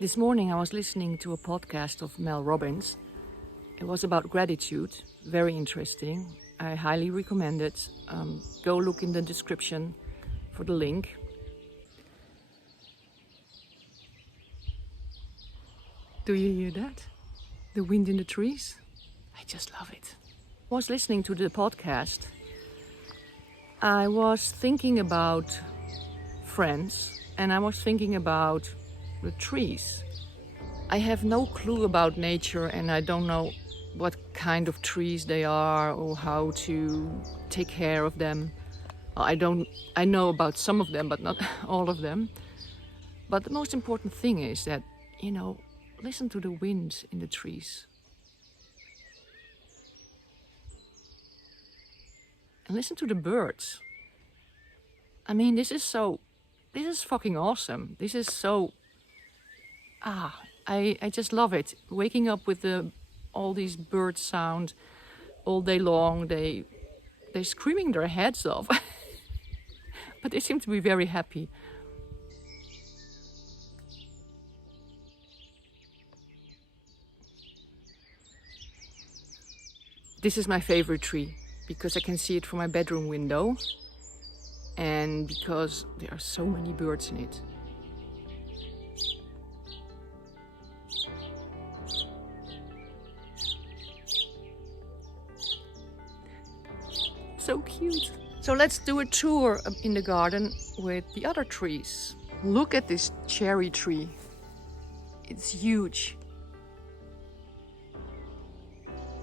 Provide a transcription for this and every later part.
This morning I was listening to a podcast of Mel Robbins. It was about gratitude, very interesting. I highly recommend it. Go look in the description for the link. Do you hear that? The wind in the trees? I just love it. I was listening to the podcast. I was thinking about friends and I was thinking about the trees. I have no clue about nature and I don't know what kind of trees they are or how to take care of them. I know about some of them, but not all of them. But the most important thing is that, listen to the wind in the trees. And listen to the birds. I mean, this is fucking awesome. This is so, I just love it. Waking up with all these birds sound all day long. They're screaming their heads off. But they seem to be very happy. This is my favorite tree because I can see it from my bedroom window and because there are so many birds in it. So cute. So let's do a tour in the garden with the other trees. Look at this cherry tree. It's huge.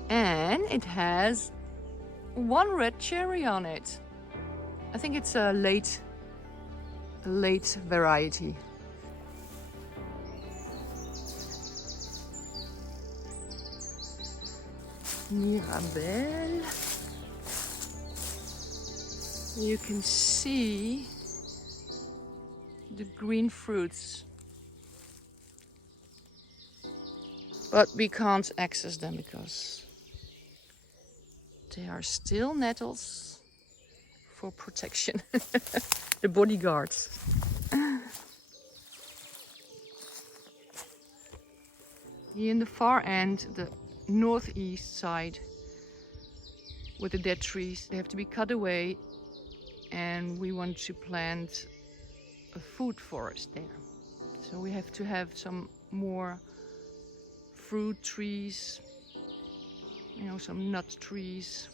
And it has one red cherry on it. I think it's a late variety. Mirabelle. You can see the green fruits. But we can't access them because they are still nettles for protection. The bodyguards. Here in the far end, the northeast side, with the dead trees, they have to be cut away. And we want to plant a food forest there. So we have to have some more fruit trees, some nut trees.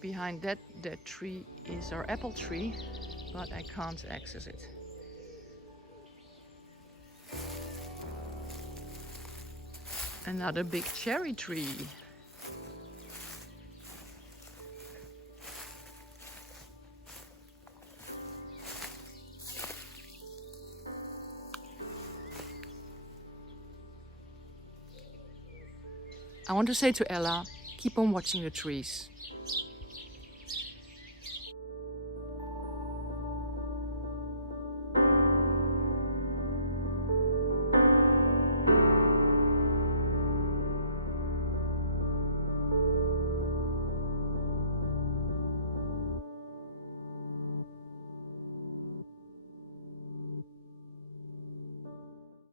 Behind that tree is our apple tree, but I can't access it. Another big cherry tree. I want to say to Ella, keep on watching the trees.